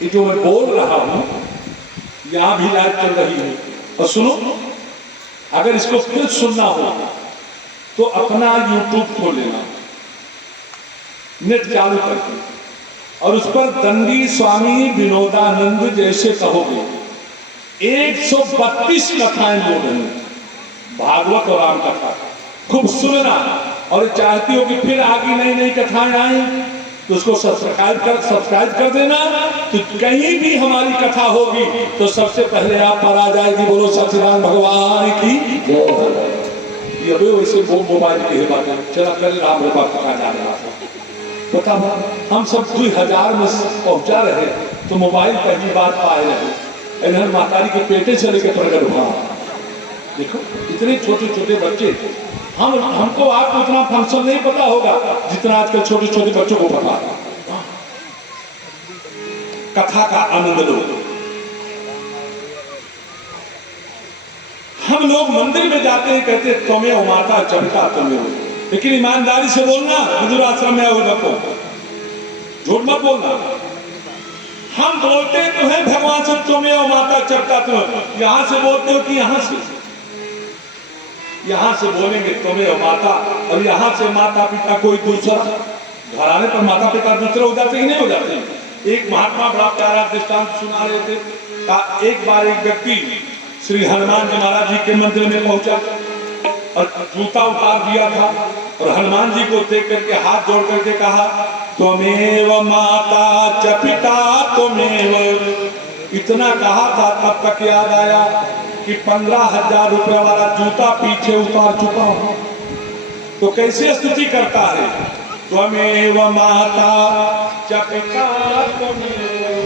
ये जो मैं बोल रहा हूं यहां भी लाइव चल रही है। और सुनो, अगर इसको फिर सुनना हो तो अपना YouTube खोल लेना, नेट चालू करके, और उस पर दंडी स्वामी विनोदानंद जैसे कहोगे 132 कथाएं बोल रही, भागवत और राम कथा। खूब सुनना, और चाहती हो कि फिर आगे नई नई कथाएं आए तो उसको सब्सक्राइब कर देना। तो कहीं भी हमारी कथा होगी तो सबसे पहले आप पर आ जाएगी। बोलो सच्चिदानंद भगवान की। ये अभी वैसे मोबाइल की बात चला कर राम कथा जाने वाला पता हम सब 2000 में पहुंचा रहे तो मोबाइल पहली बात पाए रहे। इधर मातारी के पेटे से लेकर प्रकट हुआ। देखो इतने छोटे छोटे बच्चे, हमको आपको उतना फंक्शन नहीं पता होगा जितना आजकल छोटे छोटे बच्चों को पता है। कथा का आनंद लो। हम लोग मंदिर में जाते हैं, कहते त्वमेव माता चरिता त्वमेव, लेकिन ईमानदारी से बोलना, विदुर आश्रम में आओ बच्चों, झूठ मत बोलना। हम बोलते तो हैं भगवान से त्वमेव माता चरिता त्वमेव, यहां से बोलते हो कि यहां से बोलेंगे त्वमेव माता, और यहां से माता पिता कोई दूसरा, घर आने पर माता पिता दूसरे हो जाते ही नहीं हो जाते। एक महात्मा बड़ा प्यारा दृष्टांत सुना रहे थे। एक बार एक व्यक्ति श्री हनुमान जी महाराज जी के मंदिर में पहुंचा और जूता उतार दिया था, और हनुमान जी को देख करके हाथ जोड़ करके कहा त्वमेव माता च पिता त्वमेव। इतना कहा था तब तक याद आया कि 15,000 रुपये वाला जूता पीछे उतार चुका हूं। तो कैसे स्तुति करता है, त्वमेव माता च पिता त्वमेव,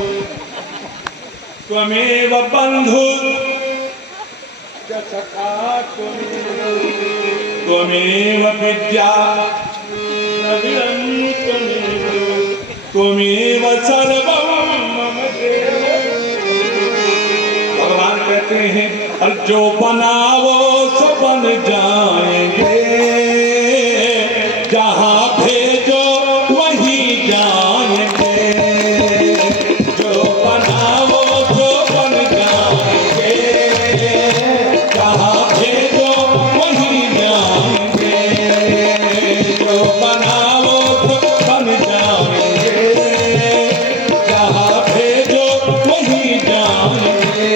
त्वमेव बंधु च सखा त्वमेव, त्वमेव विद्या त्वमेव, त्वमेव सर्वं मम देव। भगवान कहते हैं जो बनाओ सो बन जाएंगे, जहां भेजो वहीं जाएंगे। जो बनाओ सो बन जाएंगे, जहां भेजो वहीं जाएंगे। जो बनाओ सो बन जाएंगे, जहां भेजो वहीं जाएंगे।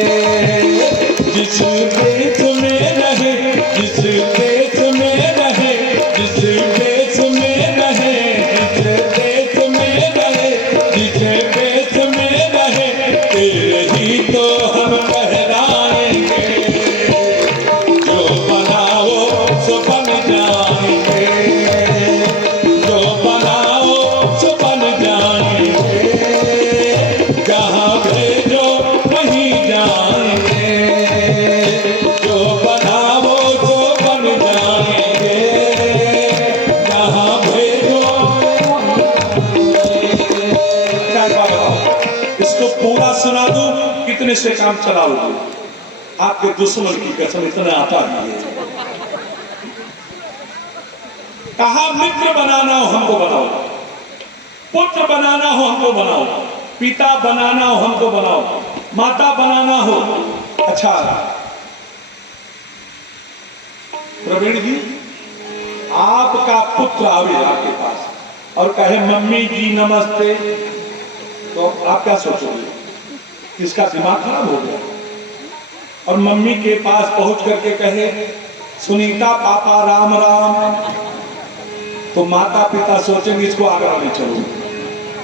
जिस देश में रहे, जिस देश में रहे, जिस देश में रहे, जिस देश में रहे, जिस देश में रहे, तेरे ही तो हम कहलाएंगे। जो बनाओ सो बन जाएंगे, जो बनाओ सो बन जाएंगे, जहाँ भेजो वहीं जाएंगे। जो बनाओ सो बन जाएंगे, जहाँ भेजो। इसको पूरा सुना दूं, कितने से काम चलाओगे? आपके दुश्मन की कसम, इतना आता ही है। कहा मित्र बनाना हो हमको बनाओ, पुत्र बनाना हो हमको बनाओ, पिता बनाना हो हमको बनाओ, माता बनाना हो। अच्छा प्रवीण जी, आपका पुत्र आवे आपके पास और कहे मम्मी जी नमस्ते, तो आप क्या सोचोगे? किसका दिमाग खराब हो गया? और मम्मी के पास पहुंच करके कहे सुनीता पापा राम राम, तो माता पिता सोचेंगे इसको आगरा नहीं चलो,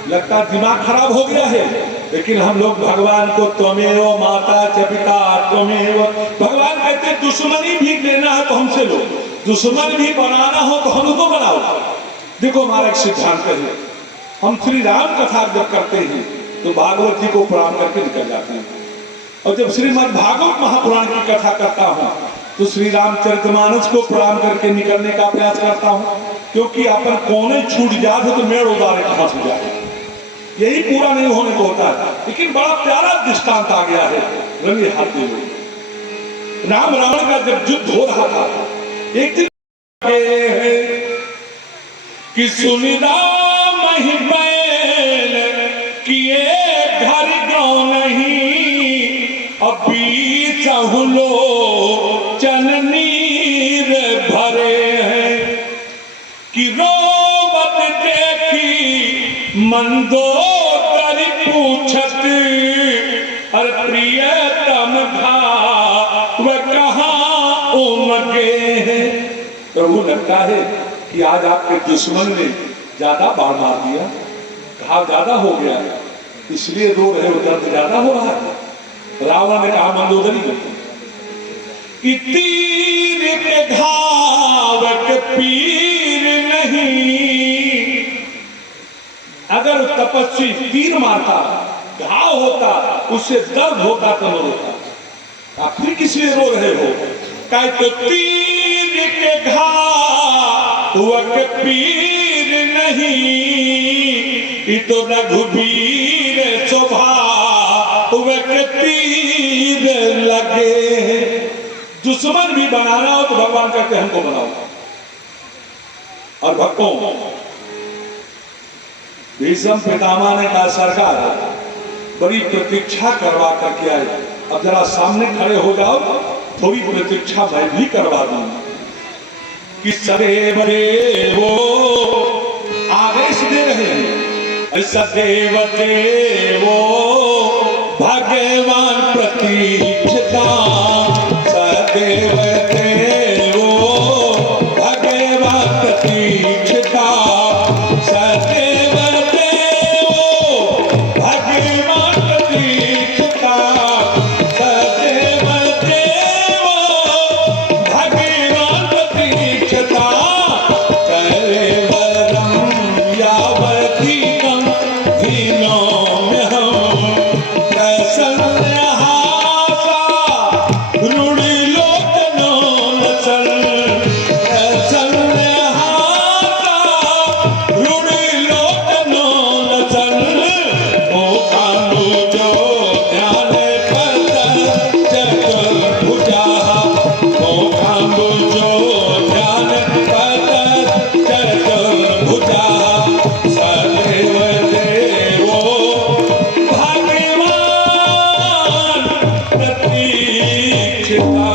लगता है दिमाग खराब हो गया है। लेकिन हम लोग भगवान को त्वमेव माता च पिता त्वमेव, भगवान कहते दुश्मनी भी लेना है तो हमसे लो, दुश्मन भी बनाना हो तो हमको बनाओ। देखो हमारा एक सिद्धांत है, हम श्री राम कथा जब करते हैं तो भागवत जी को प्रणाम करके निकल जाते हैं, और जब श्रीमद् भागवत महापुराण की कथा करता हूँ तो श्री रामचरितमानस को प्रणाम करके निकलने का प्रयास करता हूँ, क्योंकि अपन कोने छूट जाए तो मेड़ उदारे कहां से जाए, यही पूरा नहीं होने को होता है। लेकिन बड़ा प्यारा दृष्टांत आ गया है रंगे हाथ में। राम रावण का जब युद्ध हो रहा था, एक दिन कि सुन राम ही बैल किए घर बहुलो चननीर भरे हैं कि रोबत देखी मंदोदरी पूछत अर प्रियतम भाव कहाँ उमगे हैं। प्रभु लगता है कि आज आपके दुश्मन ने ज्यादा बाढ़ मार दिया, घाव ज्यादा हो गया है, इसलिए रो रहे हो, दर्द ज्यादा हो रहा है। रावण ने कहा मंदोदरी कि तीर के घाव के पीर नहीं, अगर तपस्वी तीर मारता घाव होता उससे दर्द होता तो न रोता, आप फिर किस लिए रो रहे हो? कहे तो तीर के घाव के पीर नहीं, तो रघुबीर स्वभाव के तीर लगे। दुश्मन भी बनाना हो तो भगवान कहते हमको बनाओ। और भक्तों, भीष्म पितामह ने कहा सरकार बड़ी प्रतीक्षा करवा करके आए, अब जरा सामने खड़े हो जाओ, थोड़ी प्रतीक्षा मैं भी करवा दूं कि सदैव देवो आदेश दे रहे हैं, सदैव देवो भगवान प्रतीक्षता, सदैव देवो भगवान प्रतीक्षता, सदैव देवो भगवान प्रतीक्षता, सदैव देवो भगवान प्रतीक्षता, कलेवरम यावतीकं हीनो में हम प्रसन्नहासा रुणिलोचनो नसल, प्रसन्नहासा रुणिलोचनो नसल, मोकानु जो ध्यान पद चतुर्भुजा, मोकानु जो ध्यान पद चतुर्भुजा, सदैव देवो भगवान प्रतीक्षिता।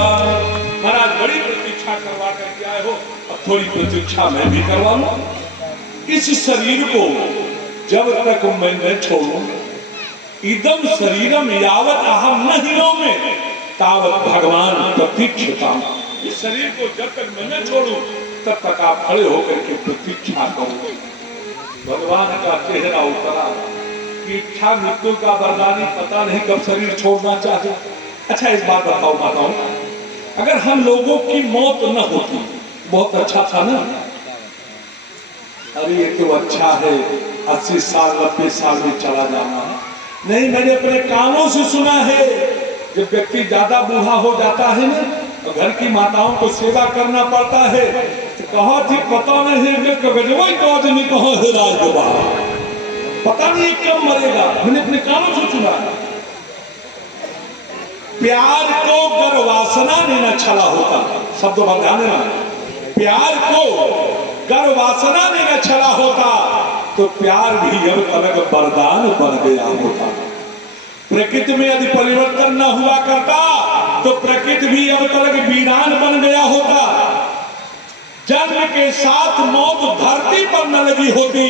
महाराज बड़ी प्रतीक्षा करवा करके आए हो, अब थोड़ी प्रतीक्षा मैं भी करवा लूं। इस शरीर को जब तक मैं न छोड़ूं, इदम शरीरम यावत अहम न हिरो में तावत भगवान प्रतीक्षिता। इस शरीर को जब तक मैं न छोड़ूं तब तक आप खड़े होकर के प्रतीक्षा करो। भगवान का चेहरा उतरा कि इच्छा मृत्यु का वरदानी पता नहीं कब शरीर छोड़ना चाहे। अच्छा एक बात बताओ माताओं, अगर हम लोगों की मौत न होती बहुत अच्छा था ना। अरे ये तो अच्छा है 80 साल 90 साल में चला जाना। नहीं, मैंने अपने कानों से सुना है जब व्यक्ति ज्यादा बूढ़ा हो जाता है ना तो घर की माताओं को सेवा करना पड़ता है, तो कहा थी पता नहीं है पता नहीं कब मरेगा। मैंने अपने कानों से सुना है। प्यार को गर्वासना ने न छला होता, शब्द पर ध्यान देना, प्यार को गर्वासना ने न छला होता तो प्यार भी अब तक वरदान बन गया होता। प्रकृति में यदि परिवर्तन न हुआ करता तो प्रकृति भी अब तक वीरान बन गया होता। जन्म के साथ मौत धरती पर न लगी होती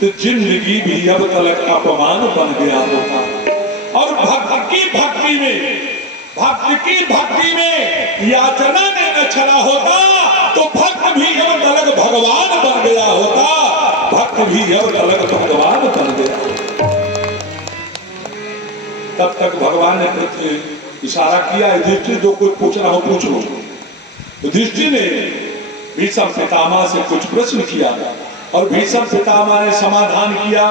तो जिंदगी भी अब तक अपमान बन गया होता। और भक्त की भक्ति में याचना ने न छला होता तो भक्त भी अब तक भगवान बन गया होता। भक्त भी अब तक भगवान बन गया। तब तक भगवान ने इशारा किया, युधिष्ठिर जो कुछ पूछना हो पूछ लो। युधिष्ठिर ने भीष्म पितामह से कुछ प्रश्न किया और भीष्म पितामह ने समाधान किया।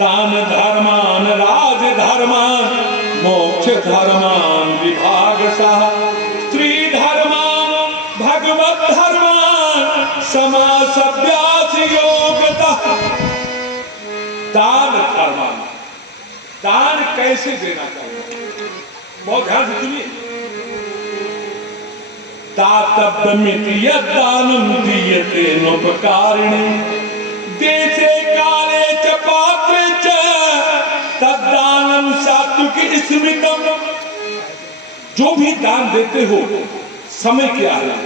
दान धर्मान राज धर्मान मोक्ष धर्मान विभागशः, स्त्री धर्मान भगवत धर्मान समासव्यास योगतः। दान धर्मान, दान कैसे देना चाहिए, बहुत ध्यान से सुनिए। दातव्यमिति यद्दानं दीयते नोपकारिणे, देशे काले च पात्रे च तद्दानं सात्विक स्मृतम्। जो भी दान देते हो समय क्या है,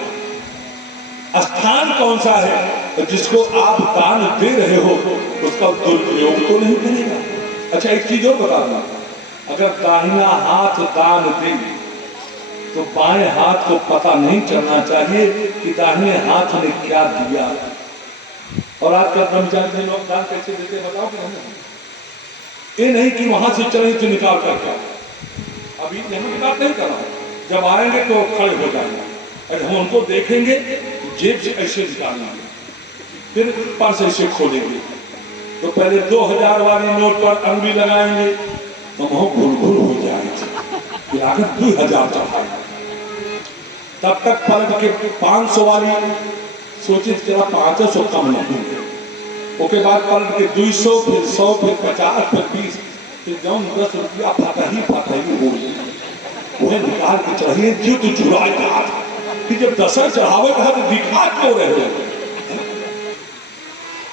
स्थान कौन सा है, तो जिसको आप दान दे रहे हो उसका दुरुपयोग तो नहीं करेगा। अच्छा एक चीज और बता दूं, अगर दाहिना हाथ दान दे तो बाएं हाथ को पता नहीं चलना चाहिए कि दाहिने हाथ ने क्या दिया। और आजकल रमजान में लोग दान कैसे देते बताओ कि हमें ये नहीं कि वहां से चले तो निकाल करके, अभी हम निकाल नहीं कर रहा, जब आएंगे तो खड़े हो जाएंगे, अगर हम उनको देखेंगे जेब से ऐसे निकालेंगे, फिर पर्स ऐसे खोलेंगे, तो पहले 2000 वाली नोट पर अंगुली लगाएंगे तो वहां भूल हो जाएगी, फिर आगे 2000 चढ़ाएंगे, तब तक पलट के 500 वाली सोचे चला 500 कम नहीं, उसके बाद पलट के 200, फिर 100, फिर 50, फिर 20, फिर जौन 10 रुपया फटाही हो वह निकाल के चढ़िए क्यों तो चुराए था कि जब 10 चढ़ावे था तो दिखा क्यों रहे।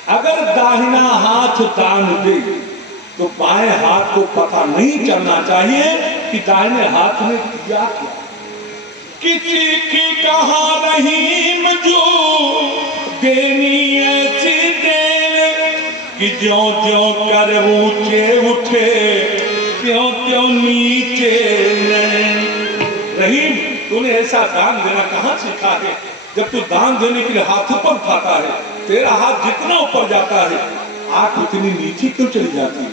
अगर दाहिना हाथ दान दे तो बाएं हाथ को पता नहीं चलना चाहिए कि दाहिने हाथ ने दिया क्या। किसी की कहा रहीम जो देनी ऐसी देन कि ज्यों ज्यों कर ऊंचे उठे त्यों त्यों नीचे नैन। रहीम तूने ऐसा दान देना कहाँ सीखा है, जब तू दान देने के लिए हाथ ऊपर उठाता है, तेरा हाथ जितना ऊपर जाता है आंख उतनी नीचे क्यों चली जाती है।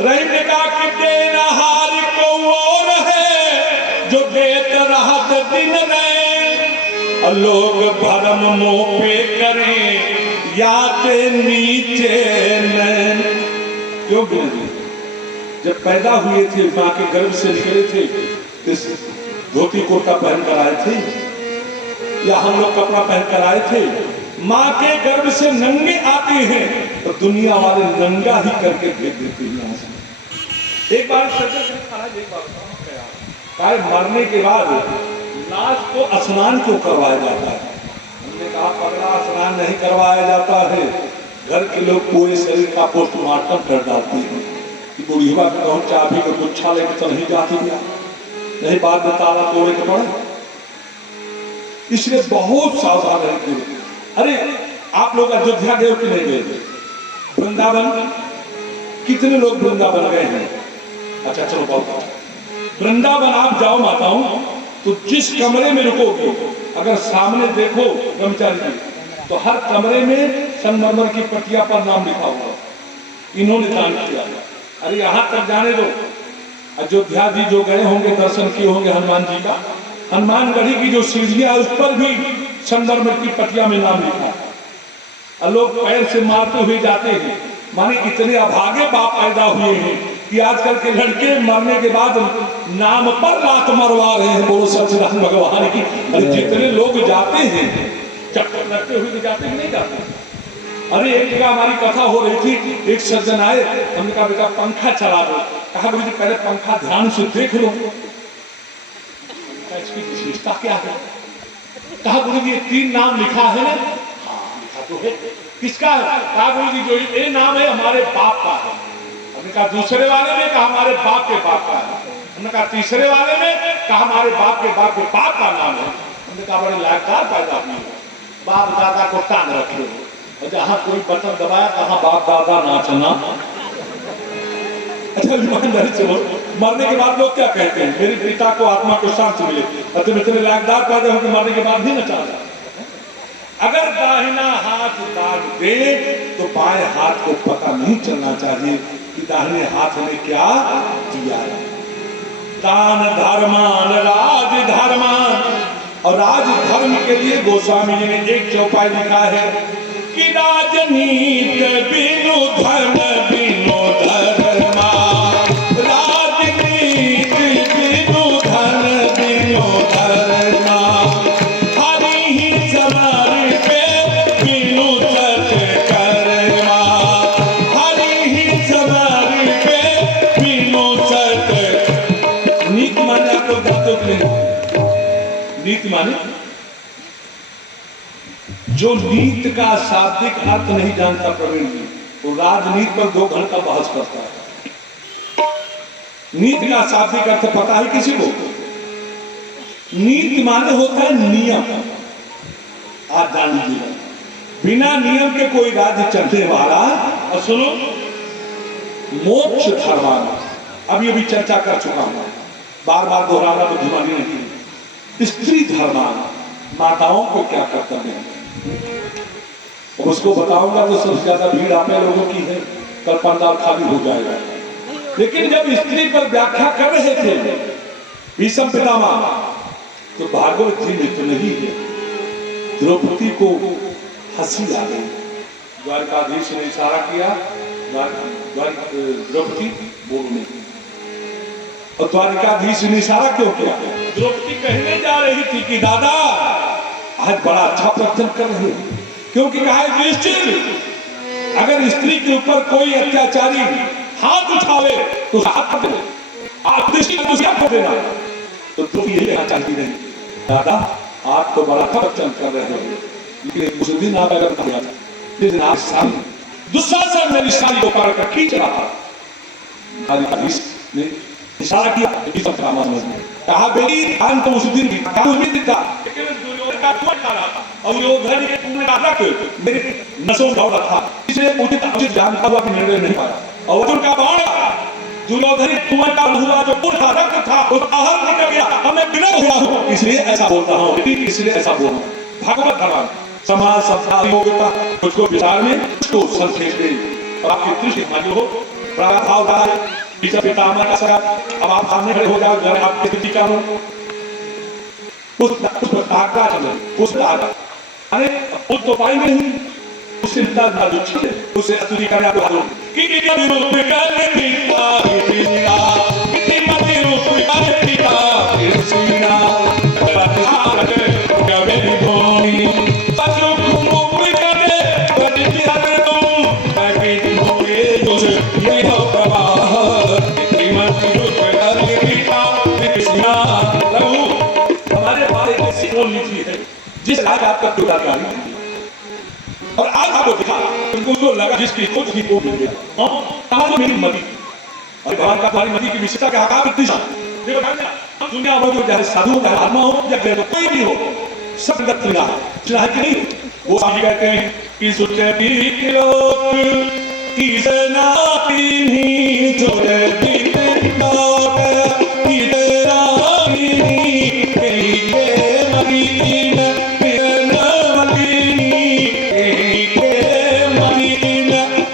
रहीम ने कहा कि देना हार को और है जो देत राहत दिन रहे, लोग भरम मुंह पे करें या ते नीचे नैन। क्यों गिने जब पैदा हुए थे माँ के गर्भ से निकले थे इस धोती कुर्ता पहन कर आए थे या हम लोग कपड़ा पहन कर आए थे, माँ के गर्भ से नंगे आते हैं तो दुनिया वाले नंगा ही करके भेज देते हैं यहाँ से। एक बार मरने के बाद लाश को स्नान क्यों करवाया जाता है, हमने कहा पगला स्नान नहीं करवाया जाता है, घर के लोग पूरे शरीर का पोस्टमार्टम कर डालते हैं कि बुढ़ीवा कहूँ चाबी को गुच्छा लेकर तो नहीं जाती गया, नहीं बाद में ताला तोड़े के पड़े, इसलिए बहुत सावधान रहेंगे। अरे आप लोग अयोध्या गए कि नहीं गए, वृंदावन कितने लोग वृंदावन गए हैं। अच्छा चलो बहुत, वृंदावन आप जाओ माताओं तो जिस कमरे में रुकोगे अगर सामने देखो ब्रह्मचारी जी तो हर कमरे में संगमरमर की पट्टिया पर नाम लिखा हुआ, इन्होंने दान किया। अरे यहाँ तक जाने दो, अयोध्या जी जो गए होंगे दर्शन किए होंगे हनुमान जी का, हनुमानगढ़ी की जो सीढ़ियां उस पर भी संगमरमर की पट्टिया में नाम लिखा है। लोग पैर से मारते हुए जाते हैं, माने इतने अभागे बाप पैदा हुए हैं कि आजकल के लड़के मरने के बाद नाम पर लात मरवा रहे हैं। बोलो सच्चिदानंद भगवान की। अरे जितने लोग जाते हैं चक्कर लगते हुए जाते हैं नहीं जाते। अरे एक जगह हमारी कथा हो रही थी, एक सज्जन आए, हमने कहा बेटा पंखा चला दो, कहा गुरु जी पहले पंखा ध्यान से देख लो इसकी विशेषता क्या है। कहा गुरु जी 3 नाम लिखा है ना, हाँ लिखा तो है, किसका है। कहा गुरु जी जो ये नाम है हमारे बाप का है। हमने कहा दूसरे वाले में, कहा हमारे बाप के बाप का है। हमने कहा तीसरे वाले में, कहा हमारे बाप के बाप का नाम है। हमने कहा बड़े लायकदार पैदा हुए, बाप दादा को तान रखे, और जहाँ कोई बटन दबाया कहा बाप दादा नाचना। अच्छा ईमानदारी से मरने के बाद लोग क्या कहते हैं, मेरे पिता को आत्मा को शांति मिले, और तुम इतने लायकदार पैदा होकर मरने के बाद भी नचा। अगर दाहिना हाथ दान दे तो बाएं हाथ को पता नहीं चलना चाहिए कि दाहिने हाथ ने क्या दिया। दान धर्मान राज धर्मान, और राज धर्म के लिए गोस्वामी जी ने एक चौपाई लिखा है कि राजनीत बिनु धन बिनु धर्मा, राजनीत बिनु धन बिनु धर्मा, हरि ही समर पे बिनु सत कर्मा, हरि ही समर पे बिनु सत। नीति माने आपको जानते हो, नीति माने जो नीति का शाब्दिक अर्थ नहीं जानता प्रवीण जी, तो राजनीति पर 2 घंटा बहस करता है। नीति का शाब्दिक अर्थ पता है किसी को? नीति माने होता है नियम। आज जान लीजिए, बिना नियम के कोई राज्य चलने वाला। और सुनो, मोक्ष धर्मान, अभी अभी चर्चा कर चुका हूं, बार बार दोहराना बुद्धिमानी नहीं। स्त्री धर्मान, माताओं को क्या कर्तव्य है उसको बताऊंगा तो सबसे ज्यादा भीड़ आप लोगों की है, कल पंडाल खाली हो जाएगा। लेकिन जब स्त्री पर व्याख्या कर रहे थे भीष्म पितामह, तो भागवत जी में तो नहीं है। द्रौपदी को हंसी आ गई, द्वारकाधीश ने इशारा किया, द्रौपदी बोलने, और द्वारकाधीश ने इशारा क्यों किया? द्रौपदी कहने जा रही थी कि दादा आज बड़ा अच्छा प्रवचन कर रहे हो, क्योंकि कहा है निश्चित अगर स्त्री के ऊपर कोई अत्याचारी हाथ उठावे तो हाथ दे, आप दृष्टि को देना। तो तुम ये कहना चाहती नहीं, दादा आप तो बड़ा प्रवचन कर रहे हो, लेकिन उस दिन आप अगर किया था, जिस दिन आप सामने दुशासन मेरी साड़ी को पार कर खींच रहा था, ने इशारा किया, कहा बेटी हम तो उस दिन भी था, लेकिन दुर्योधन का कुआं खा रहा था और दुर्योधन के कुएं का रक्त मेरे नसों में दौड़ रहा था, इसलिए उचित जानता हुआ कि निर्णय नहीं पाया। और अर्जुन का बाण दुर्योधन कुएं का हुआ जो पूरा रक्त था उस आहर निकल गया, हमें विनय हुआ हूं, इसलिए ऐसा बोलता हूं, इसलिए ऐसा बोल रहा हूं। भगवत धर्म समाज सत्ता योग्यता उसको विचार में उसको संक्षेप दे और आपकी दृष्टि मानी हो बड़ा भाव डाले भीष्म पितामह का सगा। अब आप सामने खड़े हो जाओ, जरा आपकी स्थिति क्या हो, उस ताका चले, उस ताका अरे उस तो पाई नहीं, उससे ना जो चीज है उसे स्तुति करने आप हाथ कि कितने रूप करने पिता कृष्णा, कितने मति रूप करने पिता कृष्णा, कभी भोनी पशु रूप करने कभी बिहार तुम कभी भोगे तुझे ये हो प्रवाह, कितने मति रूप करने पिता कृष्णा। प्रभु हमारे पास एक सिंबल नीति है जिस आज आपका टूटा कार्य और आज आपको दिखा, उनको लगा जिसकी खोज की को मिल गया और मेरी मति और भगवान का तुम्हारी मति की विशेषता का आकार दिशा देखो ना, दुनिया भर में चाहे साधु हो आत्मा हो या गैर कोई भी हो, सब गतिना है कि नहीं। वो स्वामी कहते हैं कि सुचे की लोक की सनाती ही जोड़े बीते लोक की तेरानी कहीं के मदीन बिन मदीनी कहीं के मदीन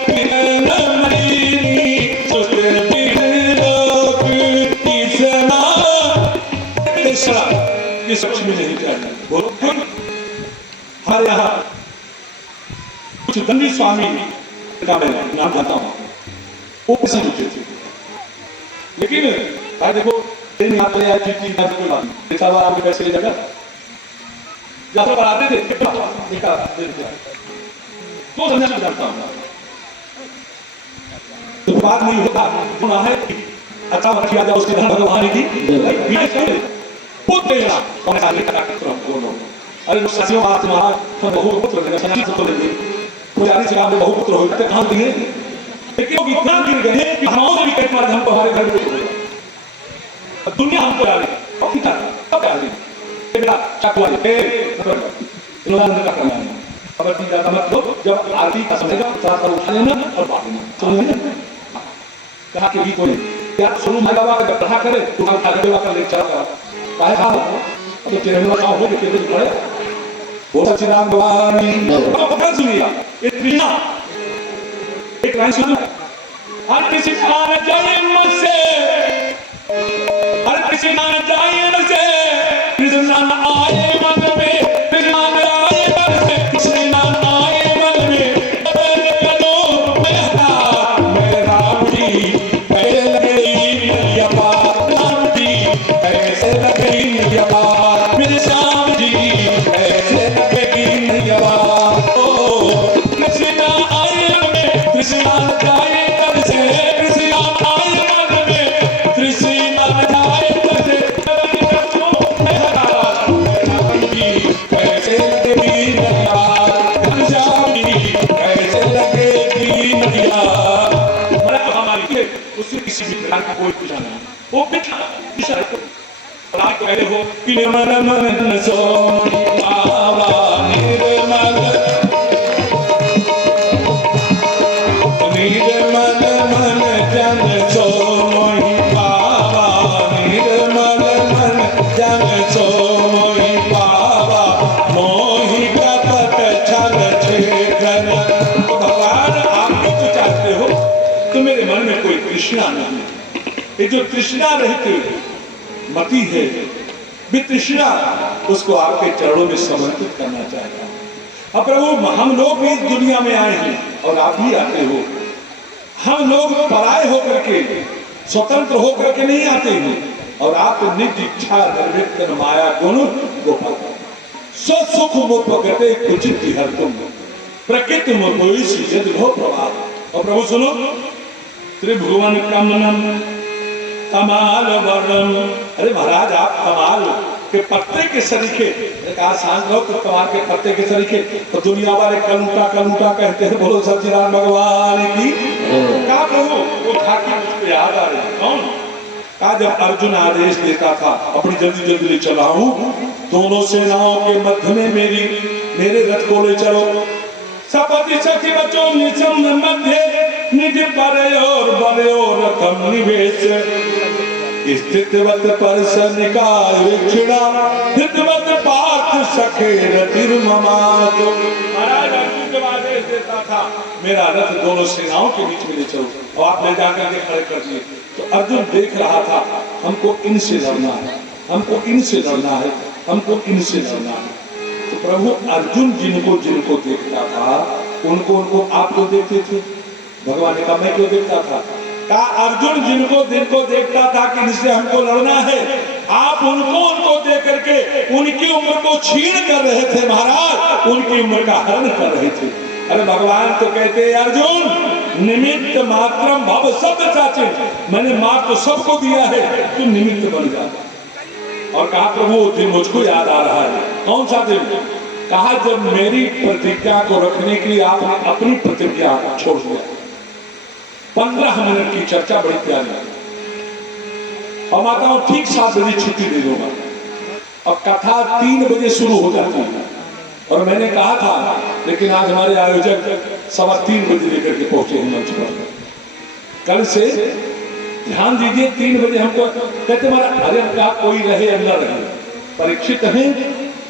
बिन मदीनी सुचे की लोक की सना ये सच में नहीं चाहिए। बोलो हमारे यहाँ कुछ दंडी स्वामी का मैं नाम जानता हूँ, वो पैसे जुटे थे, लेकिन भाई देखो ट्रेन यहाँ पे आई थी कोई बात नहीं, एक साल बाद आपके पैसे ले जाएगा जैसा बनाते थे तो समझना जानता हूँ तो बात नहीं होता होना है अच्छा किया जाए उसके धन भगवान की पुत्रेणा और ऐसा लिखा है दोनों। अरे सचियों बात महाराज बहुपुत्र ने सचिव तो ले पुजारी से काम में बहुपुत्र हो गए कहां दिए, लेकिन वो इतना गिर गए कि हमारे भी कई बार हम हमारे घर में हो दुनिया हमको डाले और कितना सब डाले बेटा चकवा ए इन्होंने का करना है खबर दी जाता मतलब जब आरती का समय का चार पर उठा लेना और बांट देना समझे कहा कि भी कोई क्या सुनो मैं बाबा का कथा करे तुम्हारा खाली बाबा का लेक्चर करा काहे कहा अब तो तेरे में हो के तेरे पड़े वो सच्चिदानंद भगवानी अब सुनिए एक लाइन सुनो हर किसी का जाए मुझसे हर किसी का जाए मुझसे कृष्ण आए मन में कृष्ण आए मन से कृष्ण आए मन में करो मेरा मेरा भी कैसे लगी या राम जी कैसे लगी या मेरे श्याम जी कैसे लगेगी या कृष्ण आए मन में कृष्ण आए मन से कृष्ण आए मन में कृष्ण आए मन से कैसे लगेगी नदिया श्याम जी कैसे लगेगी नदिया मतलब हमारी उससे किसी भी प्रकार की कोई पूछा नहीं वो बिठा कहते हो कि निर्मल मन सो पावा, निर्मल मन जन सो मोहि पावा, निर्मल मन जन सो मोहि पावा, मोहि कपट छल छेदन। तो भगवान आप जो चाहते हो तो मेरे मन में कोई तृष्णा नहीं, ये जो तृष्णा रहती मति है वितृष्णा, उसको आपके चरणों में समर्पित करना चाहता हूं। अब प्रभु हम लोग भी इस दुनिया में आए हैं और आप भी आते हो। हम लोग पराये होकर के स्वतंत्र होकर के नहीं आते हैं, और आप निज इच्छा निर्विघ्न माया गुण गोपाल सुख मुपगते कुचित हर तुम प्रकृति मोहिषि यदि भो प्रभाव। और प्रभु सुनो, त्रिभुवन कमनम कमाल वर्णम। अरे महाराज आप कमाल के पत्ते के सरीखे, कहा सांस लो तो कमाल के पत्ते के सरीखे, तो दुनिया वाले कलूटा कहते हैं। बोलो सच्चिदानंद भगवान की। कहा प्रभु वो घाटी मुझको याद आ रही, कौन? कहा जब अर्जुन आदेश देता था अपनी जल्दी जल्दी चलाऊं, दोनों सेनाओं के मध्य में मेरे रथ को ले चलो। सपति सखी बचो निशम मध्य निज परयोर बरयोर रथम निवेश। स्थितवत परस निकाय विक्षिणा स्थितवत पार्थ सखे रतिर ममातो। महाराज अर्जुन जब आदेश देता था मेरा रथ दोनों सेनाओं के बीच में ले चलो, और आप ले जाकर के खड़े कर दिए, तो अर्जुन देख रहा था हमको इनसे लड़ना है, हमको इनसे लड़ना है, हमको इनसे लड़ना है। तो प्रभु अर्जुन जिनको जिनको देखता था उनको आप क्यों देखते थे? भगवान ने कहा मैं क्यों देखता था? कहा अर्जुन जिनको देखता था कि इनसे हमको लड़ना है, आप उनको देख करके उनकी उम्र को छीन कर रहे थे महाराज, उनकी उम्र का हरण कर रहे थे। अरे भगवान तो कहते हैं अर्जुन निमित्त मात्रम भव सब चाचे, मैंने मार तो सबको दिया है, तू निमित्त बन जा। और कहा प्रभु दिन मुझको याद आ रहा है। कौन सा दिन? कहा जब मेरी प्रतिज्ञा को रखने के लिए आपने अपनी प्रतिज्ञा छोड़ दिया। 15 मिनट की चर्चा बड़ी प्यारी है, और माताओं ठीक 7 बजे छुट्टी दे दूंगा, और कथा 3 बजे शुरू हो जाती है। और मैंने कहा था, लेकिन आज हमारे आयोजक 3:15 बजे लेकर के पहुंचे हैं मंच पर। कल से ध्यान दीजिए, 3 बजे हमको कहते महाराज अरे क्या कोई रहे अंदर रहे, परीक्षित है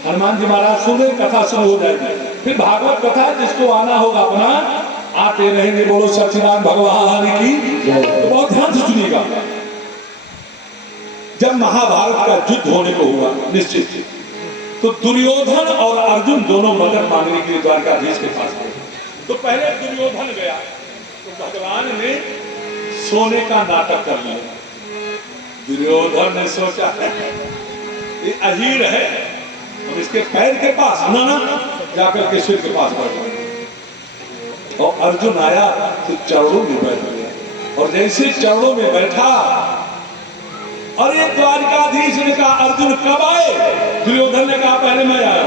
हनुमान जी महाराज सुने, कथा शुरू हो जाएगी, फिर भागवत कथा जिसको आना होगा अपना आते रहेंगे। बोलो सच्चिदानंद भगवान की। तो बहुत ध्यान से सुनिएगा। जब महाभारत का युद्ध होने को हुआ निश्चित, तो दुर्योधन और अर्जुन दोनों मदद मांगने के लिए द्वारकाधीश के पास गए। तो पहले दुर्योधन गया, तो भगवान ने सोने का नाटक कर लिया। दुर्योधन ने सोचा ये अहीर है, हम इसके पैर के पास ना जाकर के सिर के पास बैठ गए। और अर्जुन आया तो चरणों में बैठ गया, और जैसे चरणों में बैठा, और ये द्वारकाधीश ने कहा अर्जुन कब आए? दुर्योधन ने कहा पहले मैं आया।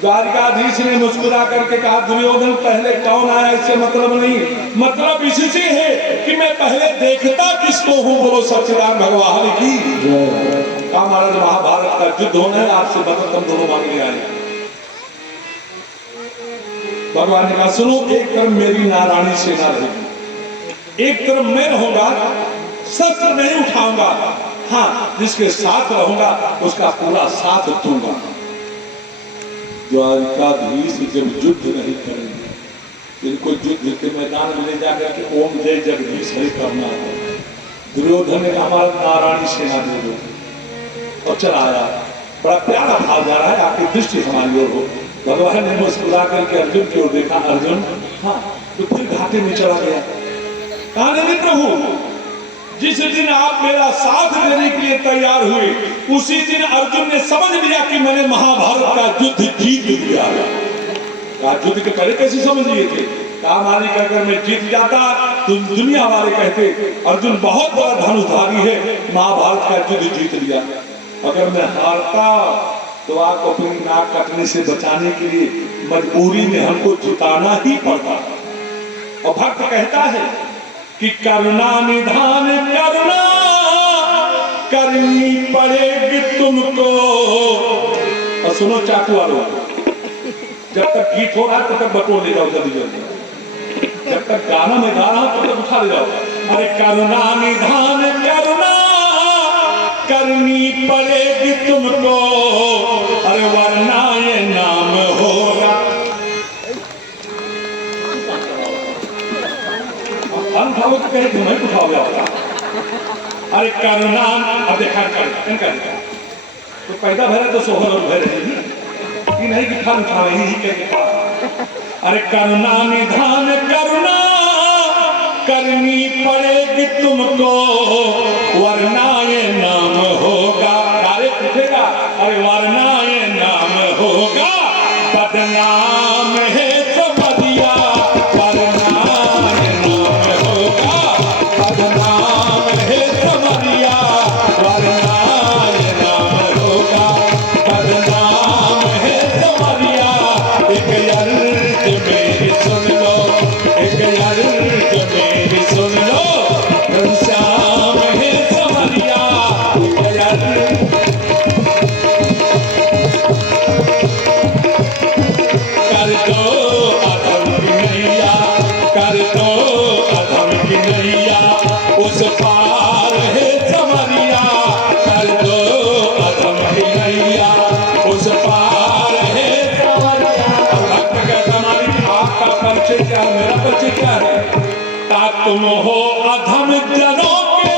द्वारकाधीश ने मुस्कुरा करके कहा दुर्योधन पहले कौन आया इससे मतलब नहीं, मतलब इससे है कि मैं पहले देखता किसको हूं। बोलो सच्चिदानंद भगवान की। कहा महाराज महाभारत का युद्ध होना है, आपसे मदद हम दोनों मांगने आए। भगवान ने कहा सुनो, एक तरफ मेरी नारायणी सेना रहेगी, एक तरफ मैं रहूंगा, शस्त्र नहीं उठाऊंगा, हाँ जिसके साथ रहूंगा उसका पूरा साथ दूंगा। द्वारकाधीश जब युद्ध नहीं करेंगे, इनको युद्ध के मैदान में ले जाकर के ओम जय जगदीश हरि करना है। दुर्योधन ने हमारा नारायणी सेना दे दो, और चला आया। बड़ा प्यारा भाव जा रहा है, आपकी दृष्टि हमारी ओर हो। भगवान ने मुस्कुरा करके अर्जुन की ओर देखा, अर्जुन हाँ, तो फिर घाटे में चला गया। कहा नहीं प्रभु, जिस दिन आप मेरा साथ देने के लिए तैयार हुए, उसी दिन अर्जुन ने समझ लिया कि मैंने महाभारत का युद्ध जीत लिया। कहा युद्ध के पहले कैसे समझ लिए थे? कहा मालिक अगर मैं जीत जाता तो दुनिया वाले कहते अर्जुन बहुत बड़ा धनुधारी है, महाभारत का युद्ध जीत लिया। अगर मैं हारता तो आपको अपनी नाक कटने से बचाने के लिए मजबूरी में हमको जिताना ही पड़ता। और भक्त कहता है कि करुणा निधान करुणा करनी पड़ेगी, सुनो चाकू वालों, जब तक गीत हो रहा है तब तक बटोर ले जाओ जल्दी जल्दी, जब तक गाना में गा रहा हूं तब तक उठा ले जाओ। अरे करुणा निधान करुणा करनी पड़ेगी तुमको, अरे वरना ये नाम होगा। अनुभव कहे तुम्हें उठाओगे होगा। अरे करुणा, अब देखा इनका तो पैदा भरे तो सोहर और भरे ये नहीं कि खान उठा रही कह। अरे करुणा निधान करुणा करनी पड़ेगी तुमको, वरना ये नाम होगा। अरे पूछेगा, अरे वरना ये नाम होगा बदनाम है समझिया, वरना ये नाम होगा बदनाम है समझिया, वरना ये नाम होगा बदनाम है समझिया। एक अर्ज मेरी सुन लो, एक अर्ज मेरी सुन लो, घनश्याम है समझिया। एक अर्ज कर दो अधम की नैया, कर दो अधम की नैया, उस पार है समझिया। कर दो अधम की नैया, उस पार है समझिया। भक्त कहता मालिक आपका परिचय क्या है, मेरा परिचय क्या है? ता तुम हो अधम जनों के,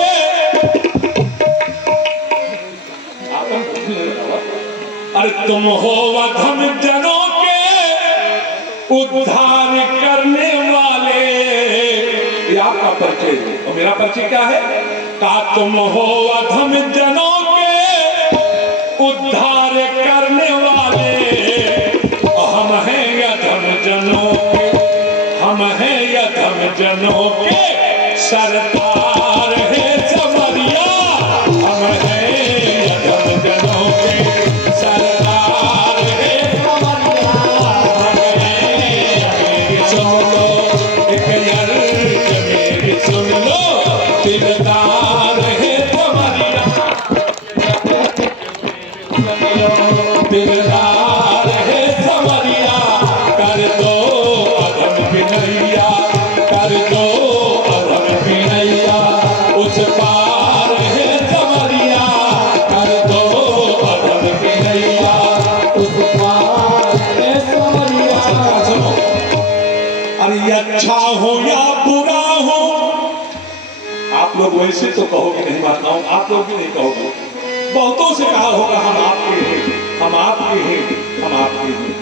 अरे तुम हो अधम जनों के उद्धार करने वाले। ये आपका परिचय है और मेरा परिचय क्या है? का तुम हो अधम जनों के उद्धार करने वाले, हम हैं अधम जनों के, हम हैं अधम जनों के सरदार है समझिया। हम हैं अधम जनों के सरदार है समझिया। हम हैं मेरी सुन लो, एक अर्ज मेरी सुन लो, दिलदार है समझिया। दिलदार है समझिया। कर दो अधम की नैया, कर दो अधम की नैया, उस पार है समझिया। कर दो अधम की नैया, उस पार है समझिया। सुनो, अरे अच्छा हो या बुरा हो, आप लोग वैसे तो कहोगे नहीं मानता हूं, आप लोग भी नहीं कहोगे, बहुतों से कहा होगा हम आपके हैं, हम आपके हैं, हम आपके हैं।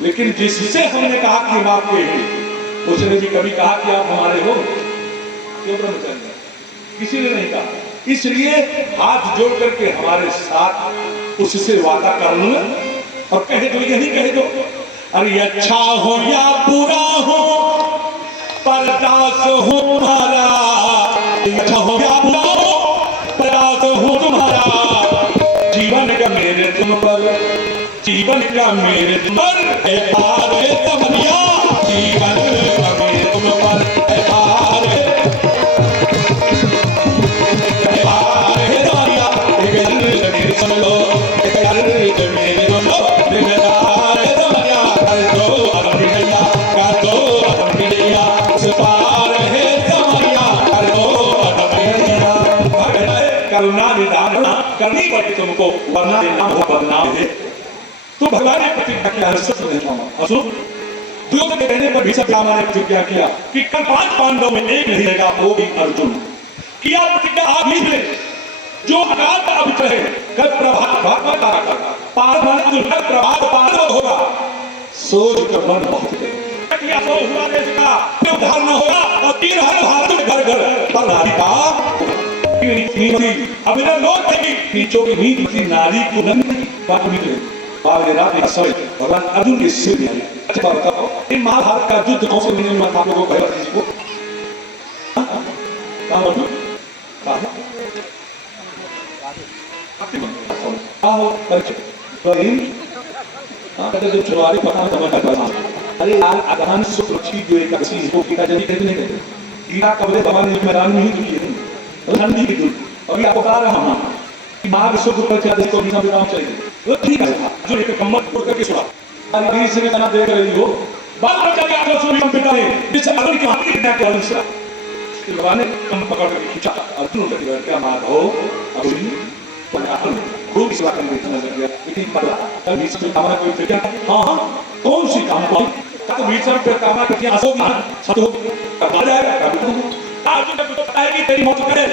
लेकिन जिससे हमने कहा कि हम आपके हैं, उसने भी कभी कहा कि आप हमारे हो? क्यों ब्रह्मचर्य? किसी ने नहीं कहा। इसलिए हाथ जोड़ करके हमारे साथ उससे वादा कर लो और कह दो, यही कह दो, अरे अच्छा हो या बुरा हो परदास हो तुम्हारा, अच्छा हो या बुरा हो परदास हो तुम्हारा। जीवन का मेरे तुम पर, जीवन का मेरे तुम पर है पार है समझिया। जीवन का मेरे तुम पर है पार है समझिया। एक अर्ज मेरी सुन लो, एक अर्ज मेरी सुन लो, दिलदार है समझिया। कर दो अधम की नैया, कर दो अधम की नैया, उस पार है समझिया। कर दो अधम की नैया। करुणा निधान करनी पड़े तुमको, वरना ये नाम हो बदनाम है। तो भगवान ने प्रतिज्ञा किया, असुर दुर्योधन के कहने पर भीष्म पितामह ने प्रतिज्ञा किया कि कल 5 पांडवों में एक नहीं रहेगा, वो भी अर्जुन। किया प्रतिज्ञा आप ही ने, जो अकाल का अभित रहे कल प्रभात पांडव होगा। सोच कर मन बहुत किया, सो हुआ देश का उद्धार न होगा और 3 हर भारत घर घर पर नारी का अभिनव लोग थे नीचों की नीति नारी को नंदी बात निकले। भगवान अर्जुन के सिर में अच्छा बताओ, इन महाभारत का युद्ध कौन से महीने में आप लोगों को भय किसी को? जो चुनावी पता अरे यार अगहन सुरक्षित जो एकादशी इसको गीता जल्दी कहते नहीं कहते। गीता कबले भगवान ने मैदान में ही दी है ठंडी की दूर। अभी आपको बता रहा हूँ माँ विश्व को पर क्या देखो बिना बिना चाहिए वो ठीक है जो एक कम्मत को करके सुना अरे धीरे से गाना देख रही हो बाल बच्चा के आगे सो भी पिता ने जिससे अगर की हाथ कितना क्या दूसरा भगवान ने कम पकड़ के खींचा अर्जुन का क्या माधव अभी खूब सेवा करने की नजर गया लेकिन कल बीच में कामना कोई क्या हाँ हाँ कौन सी कामना तो बीच में पे कामना करके अशोक सत हो आ जाएगा अर्जुन ने बताया कि तेरी मौत करे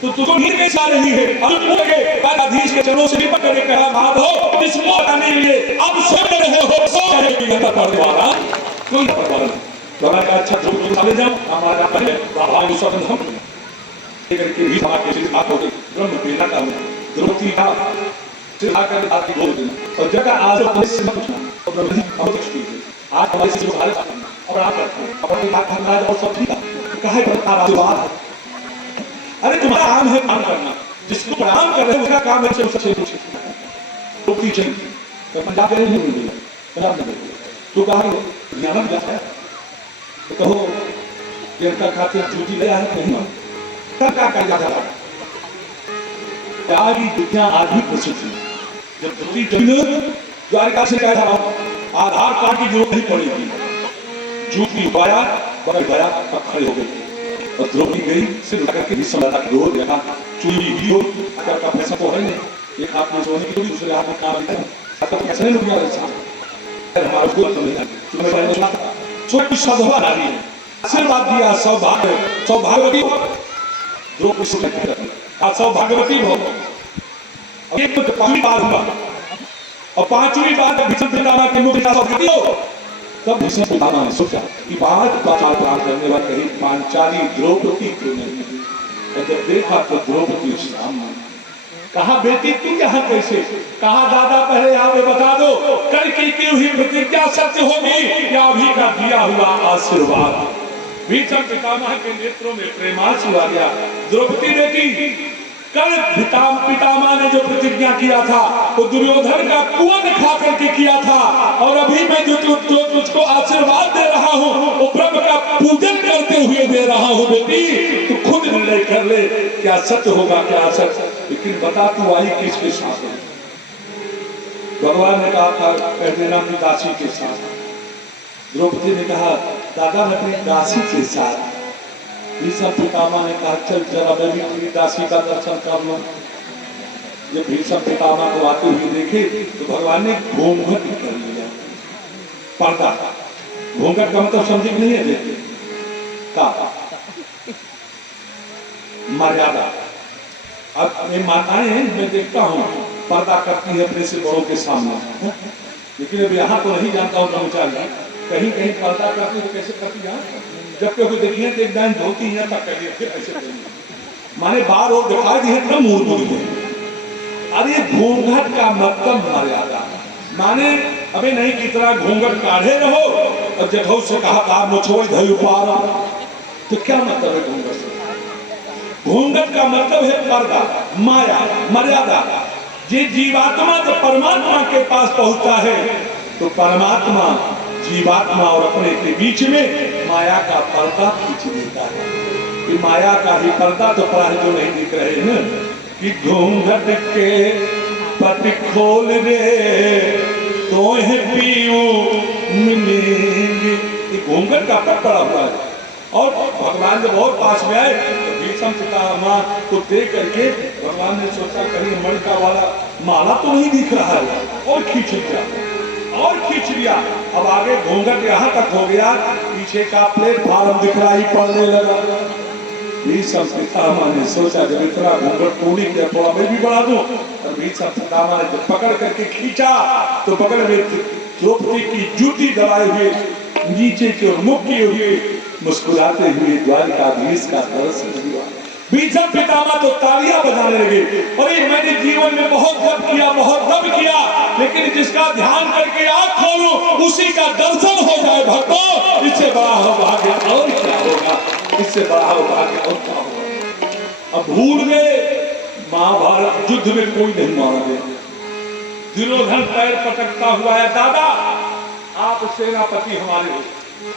तो तुझको नींद कैसे आ रही है अर्जुन बोले राधाधीश के चरणों से लिपट करके कहा माधव इस मौत आने के लिए अब सो रहे हो सो रहे हो ये पढ़ने वाला कोई पढ़ने वाला भगवान का अच्छा जो चले जाओ हमारा पहले बाबा विश्वास हम लेकर के भी समाज के बात हो गई ब्रह्म बेला का द्रौपदी का सिर आकर बात की बोल देना और जगह आज हमसे से पूछना और ब्रह्म जी हम दृष्टि आज हमारे से जो भारत और आप करते हैं अपने हाथ खंडाज और सब ठीक है कहे पर आशीर्वाद अरे तुम्हारा काम है काम करना जिसको प्रणाम कर रहे हैं उसका काम है सबसे पूछे द्रौपदी चाहिए तो पंजाब में नहीं मिलेगा पंजाब में तो कहा ज्ञान जाता है तो कहो ये का खाते जूती ले आया नहीं का क्या जाता है त्यागी विद्या आज भी प्रसिद्ध है जब द्रौपदी जमीन द्वारिका से कहा था आधार कार्ड की जरूरत नहीं पड़ेगी जूती उपाया बगल गया खड़े हो गए और द्रौपदी गई सिर उठा करके विश्वनाथ की ओर देखा चूड़ी भी हो अगर का पैसा तो है नहीं एक हाथ में सोने की चूड़ी दूसरे हाथ में काम लिखा साथ कैसे नहीं लुटिया ऐसा हमारा को समझना तुम्हें पहले सुना था छोटी सभा नारी है आशीर्वाद दिया सौभाग्यवती द्रौपदी से कहती आज सौभाग्यवती हो एक तो पांचवी बार हुआ और पांचवी बार भीष्म पितामह के मुख से सौभाग्यवती हो तब भीष्म पितामह ने सोचा कि बात बाचार प्राण करने वाले कहीं पांचाली द्रौपदी क्यों नहीं और जब देखा तो द्रौपदी सामने कहा बेटी तू यहाँ कैसे कहा दादा पहले हमें बता दो कल की हुई प्रतिज्ञा सत्य होगी या अभी का दिया हुआ आशीर्वाद भीष्म पितामह के नेत्रों में प्रेमांसु आ गया द्रौपदी बेटी कल पितामह ने जो प्रतिज्ञा किया था वो दुर्योधन का कुआं खा करके किया था और अभी मैं जो तुझको आशीर्वाद दे रहा हूँ वो ब्रह्म का पूजन करते हुए दे रहा हूँ बेटी तू खुद निर्णय कर ले क्या सत्य होगा क्या असत्य लेकिन बता तू आई किसके साथ है भगवान ने कहा था कह देना अपनी दासी के साथ द्रौपदी ने कहा दादा मैं अपनी दासी के साथ भीष्म पितामह ने कहा चल जरा मैं भी तेरी दासी का दर्शन कर लूं जब भीष्म पितामह को आते हुए देखे तो भगवान ने घूंघट कर लिया पर्दा घूंघट का मतलब समझे नहीं है देखिए का मर्यादा अब ये माताएं मैं देखता हूँ पर्दा करती है अपने से बड़ों के सामने लेकिन अब यहाँ तो नहीं जानता हूँ ब्रह्मचारी कहीं कहीं पर्दा करती तो कैसे करती है जब कोई देखिए तो एक दान धोती है तब करिए फिर ऐसे करिए माने बार और दिखाई दी है तब मुंह बोलिए अरे घूंघट का मतलब मर्यादा माने अबे नहीं कितना घूंघट काढ़े रहो और जठौ से कहा आप छोड़ धैर्य पार तो क्या मतलब है घूंघट से घूंघट का मतलब है पर्दा माया मर्यादा ये जीवात्मा जब परमात्मा के पास पहुंचता है तो परमात्मा जीवात्मा और अपने के बीच में माया का पर्दा खींच देता है कि माया का ही पर्दा तो प्राय जो नहीं दिख रहे हैं कि घूंघट के पट खोल दे तो है पीऊ मिलेंगे ये घूंघट का पट पड़ा हुआ है और भगवान जब और पास में आए तो भीष्म पितामह को देख करके भगवान ने सोचा कहीं मणिका वाला माला तो नहीं दिख रहा है और खींच लिया अब आगे घूंघट यहाँ तक हो गया पीछे का प्लेटफार्म दिखलाई पड़ने लगा भीष्म पितामह ने सोचा जब इतना घूंघट पूरी किया थोड़ा मैं भी बढ़ा दूं और भीष्म पितामह ने जब पकड़ करके खींचा तो बगल में द्रौपदी की जूती दबाए हुए नीचे की ओर मुख किए हुए मुस्कुराते हुए द्वारिकाधीश का दर्शन हुआ भीष्म पितामह तो तालियां बजाने लगे अरे मैंने जीवन में बहुत दब किया लेकिन जिसका ध्यान करके आंख खोलूं उसी का दर्शन हो जाए भक्तों इससे बड़ा हो भाग्य और क्या होगा इससे बड़ा हो भाग्य और क्या होगा अब भूल गए महाभारत युद्ध में कोई नहीं मारा गया दुर्योधन पैर पटकता हुआ है दादा आप सेनापति हमारे हो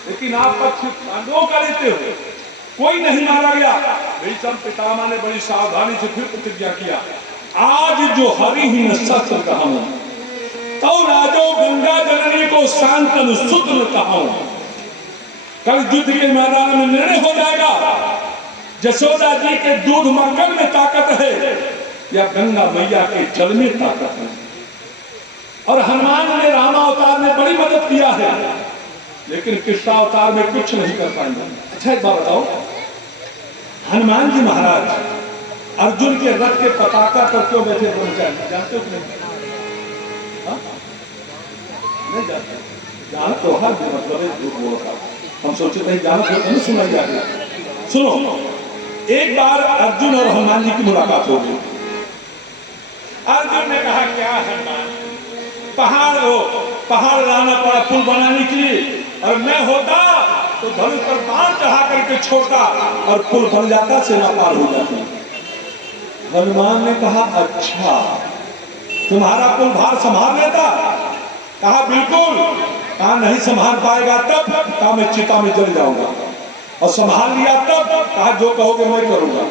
लेकिन आप पक्ष पांडवों का लेते हो कोई नहीं मारा गया भीष्म पितामह ने बड़ी सावधानी से फिर प्रतिज्ञा किया आज जो हरि ही न शस्त्र कहूं, तो राजो गंगा जननी को शांतनु सूत्र कहूं। कल युद्ध के मैदान में निर्णय हो जाएगा, जसोदा जी के दूध माखन में ताकत है या गंगा मैया के जल में ताकत है। और हनुमान ने रामावतार में बड़ी मदद किया है, लेकिन कृष्णावतार में कुछ नहीं कर पाएंगे। अच्छा एक बात बताओ, हनुमान जी महाराज अर्जुन के रथ के पताका पर क्यों बैठे ब्रह्मचारी, जानते हो कि नहीं? नहीं जानते? जान तो हर मतलब है, झूठ बोलता। हम सोचे थे जाना तो नहीं सुनाई जा रही। सुनो, एक बार अर्जुन और हनुमान जी की मुलाकात हो गई। अर्जुन ने कहा क्या हनुमान, पहाड़ लाना पड़ा पुल बनाने के लिए, और मैं होता तो धनुष पर बाण चढ़ा करके छोड़ता और पुल बन जाता, सेना पार हो जाती। हनुमान ने कहा अच्छा तुम्हारा पुल भार संभाल लेता? कहा बिल्कुल। कहा नहीं संभाल पाएगा तब? कहा मैं चिता में जल जाऊंगा। और संभाल लिया तब? कहा जो कहोगे मैं करूंगा।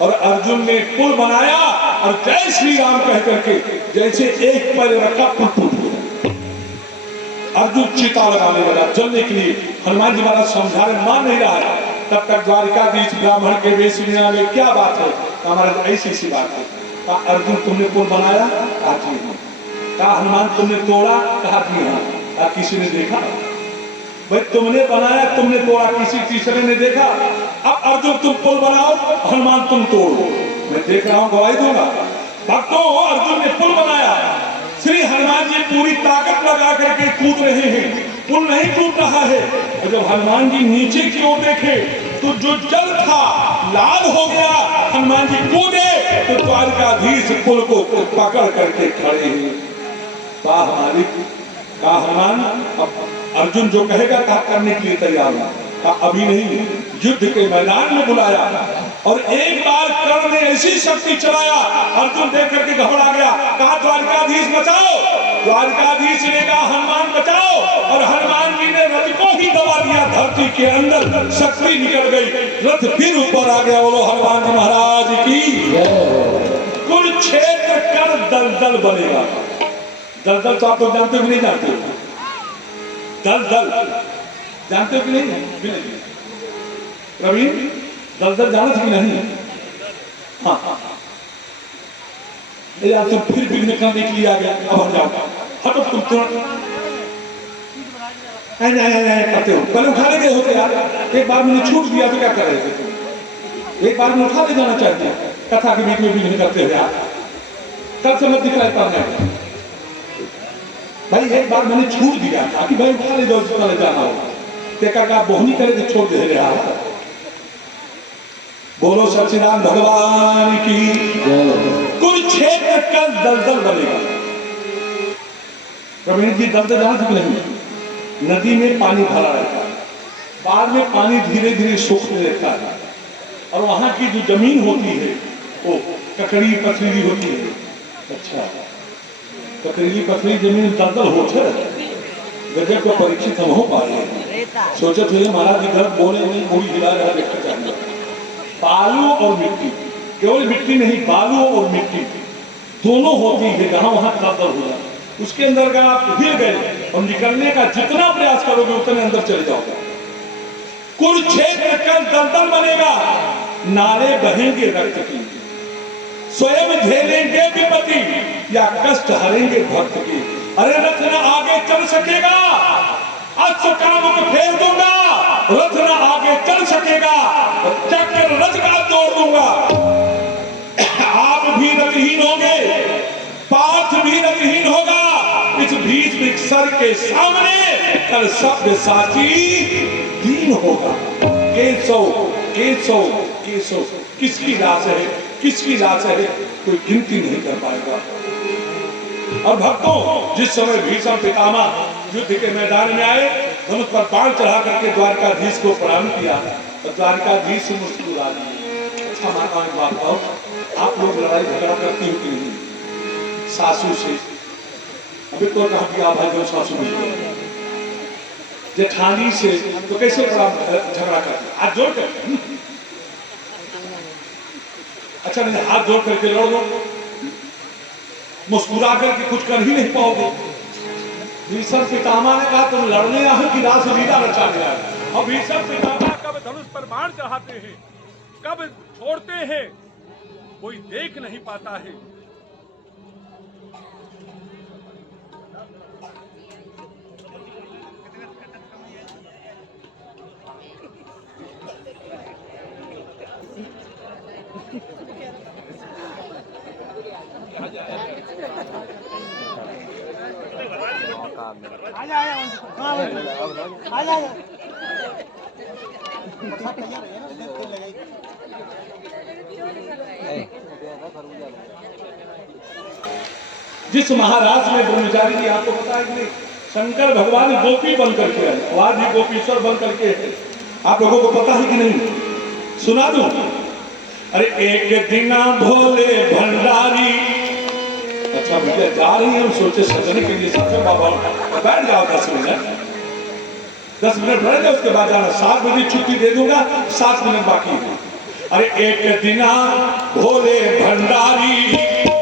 और अर्जुन ने पुल बनाया और जय श्री राम कह करके जैसे एक पैर रखा पुल टूट गया। अर्जुन चिता लगाने लगा जलने के लिए। हनुमान जी महाराज समझा रहे, मान नहीं रहा है। तब तक द्वारिकाधीश ब्राह्मण के वेश में आ गए, क्या बात है? हमारा ऐसी सी बात है। कहा अर्जुन तुमने पुल बनाया? कहा जी हाँ। कहा हनुमान तुमने तोड़ा? कहा जी हाँ। कहा किसी ने देखा? भाई तुमने बनाया, तुमने तोड़ा, किसी तीसरे ने देखा? अब अर्जुन तुम पुल बनाओ, हनुमान तुम तोड़ो, मैं देख रहा हूं, गवाही दूंगा। भक्तों अर्जुन ने पुल बनाया, श्री हनुमान जी पूरी ताकत लगा करके कूद रहे हैं, पुल नहीं टूट रहा है। और जब हनुमान जी नीचे की ओर देखे तो जो जल था लाल हो गया। हनुमान जी कूदे तो द्वारिकाधीश पुल को पकड़ करके खड़े हैं। कहा हमारी, कहा हनुमान अब अर्जुन जो कहेगा कहा करने के लिए तैयार है। कहा अभी नहीं, युद्ध के मैदान में बुलाया। और एक बार कर्ण ने ऐसी शक्ति चलाया, अर्जुन देख करके घबरा गया। कहा द्वारिकाधीश बचाओ। द्वारिकाधीश ने कहा हनुमान बचाओ, और हनुमान जी ने रथ को ही दबा दिया। धरती के अंदर शक्ति निकल गई, रथ फिर ऊपर आ गया। बोलो हनुमान जी महाराज की। कुरुक्षेत्र कर दलदल बनेगा। दलदल तो आप लोग जानते हो कि नहीं जानते हो? दलदल जानते हो कि नहीं? प्रवीण दलदल जाना था कि नहीं? हाँ यार तुम फिर विघ्न करने के लिए आ गया। अब हट जाओ, हटो तुम तुरंत करते हो। पहले उठाने गए होते यार, एक बार मैंने छूट दिया तो क्या कर रहे थे तुम? एक बार में उठा ले जाना चाहिए। कथा के बीच में विघ्न करते हो यार, कल से मत दिखलाई पड़ना भाई। एक बार मैंने छूट दिया था कि भाई उठा ले जाओ, चले जाना हो। देखा का बोहनी करे तो छोड़ दे रहा। बोलो सच्चिदानंद भगवान की। कुरुक्षेत्र कल दलदल बनेगा। प्रवीण जी दलदल जाना कि नहीं? नदी में पानी भरा रहता है, बाद में पानी धीरे धीरे सूखने लगता है, और वहां की जो जमीन होती है वो ककड़ी पथरीली होती है। अच्छा ककड़ीली पथरीली जमीन दलदल होते गजब को परीक्षित हम हो पा रहे हैं। सोचे थे महाराज जी घर बोले नहीं, पूरी हिला रहा देखा चाहिए। बालू और मिट्टी, केवल मिट्टी नहीं, बालू और मिट्टी दोनों होती है। जहां वहां दलदल हो जाए, उसके अंदर का आप हिल गए और निकलने का जितना प्रयास करोगे उतने अंदर चले जाओगे। कुरुक्षेत्र कल दलदल बनेगा, नाले बहेंगे रक्त की, स्वयं झेलेंगे विपत्ति या कष्ट हरेंगे भक्त की। अरे रथ न आगे चल सकेगा, अश्वकाम फेर दूंगा। रथ न आगे चल सकेगा, चक्र रथ का तोड़ दूंगा। आप भी रथहीन होंगे, पार्थ भी रथहीन होगा। इस भीष्म सर के सामने कल सब्यसाची दीन होगा। केशव केशव केशव, किसकी लाश है, किसकी लाश है, कोई गिनती नहीं कर पाएगा। और भक्तों जिस समय भीष्म पितामह युद्ध के मैदान में आए, धनुष पर बाण चढ़ा करके द्वारकाधीश को प्रणाम किया, और द्वारकाधीश से मुस्कुरा दिया। अच्छा माता एक बात बताओ, आप लोग लड़ाई झगड़ा करती हो कि नहीं सासू से? अभी तो कहा कि आप भाई सासू में जेठानी से तो कैसे बड़ा झगड़ा करते? हाथ जोड़ कर। अच्छा नहीं, हाथ जोड़ करके लड़ लो, मुस्कुरा करके कुछ कर ही नहीं पाओगे। भीष्म पितामह ने कहा तुम लड़ने आए कि रासलीला रचाने आए? और भीष्म पितामह कब धनुष पर बाण चढ़ाते हैं, कब छोड़ते हैं, कोई देख नहीं पाता है। जिस महाराज में ब्रह्मचारी जी, आपको पता है कि नहीं, शंकर भगवान गोपी बन करके आए, आज भी गोपीश्वर बन करके है। आप लोगों को पता है कि नहीं? सुना दूं? अरे एक दिन भोले भंडारी, अच्छा भैया जा रही है, हम सोचे सजने के लिए सच बाबा बैठ जाओ 10 मिनट, 10 मिनट रह जाओ, उसके बाद जाना। 7 बजे छुट्टी दे दूंगा, 7 मिनट बाकी है। अरे एक दिन भोले भंडारी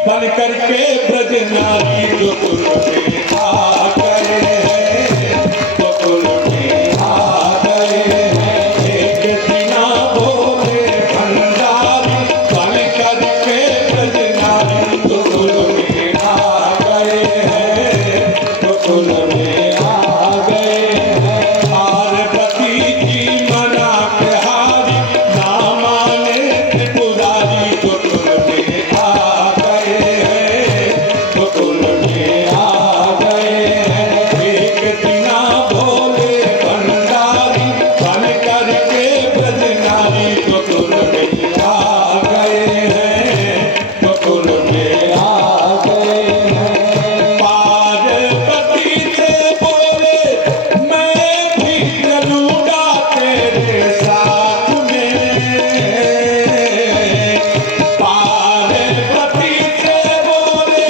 बन करके ब्रज नारी गोकुल में आ गए हैं, गोकुल में आ गए हैं। एक दिन भोले भंडारी बन करके ब्रज नारी गोकुल में आ गए हैं, गोकुल में आ गए हैं। पार्वती जी मना के हारी, ना माने त्रिपुरारी, गोकुल में आ गए हैं, गोकुल में आ गए हैं। एक दिना भोले भंडारी बन करके ब्रज नारी गोकुल में आ गए हैं, गोकुल में आ गए हैं। पार्वती से बोले मैं भी चलूंगा तेरे साथ में, पार्वती से बोले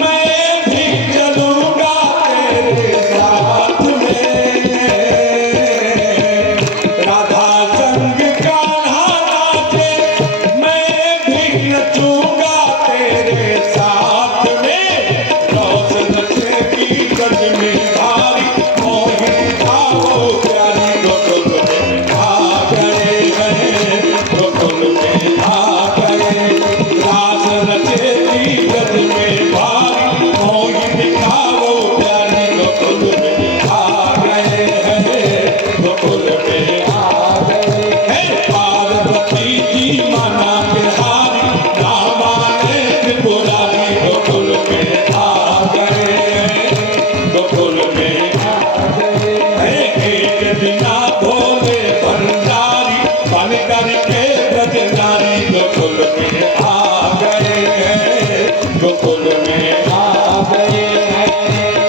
मैं भी चलूंगा तेरे साथ में। राधा संग कान्हा नाचे, मैं भी नचूंगा तेरे साथ में। रोशन नचेगी ब्रज में भारी, मोहिनी भावो प्यारी, गोकुल में आ गए हैं, गोकुल में आ गए। रास नचेगी ब्रज में भारी, मोहिनी भावो प्यारी, गोकुल में आ गए हैं, गोकुल में आ गए हैं। पार्वती जी मना के हारी, ना माने त्रिपुरारी, गोकुल में आ गए हैं, गोकुल में आ गए हैं। एक दिना भोले भंडारी बन करके ब्रज नारी, गोकुल में आ गए हैं, गोकुल में आ गए हैं।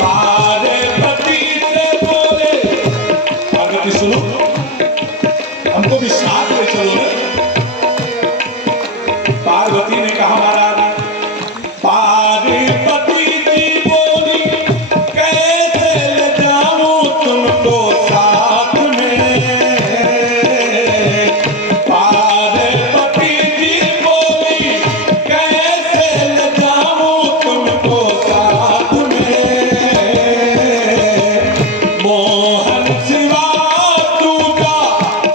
पार्वती से बोले, पार्वती सुनो, हमको भी साथ में चलो ना। पार्वती ने कहा महाराज, पार्वती जी बोली कैसे ले जाऊं तुमको साथ में। पार्वती जी बोली कैसे ले जाऊं तुमको साथ में। मोहन सिवा दूजा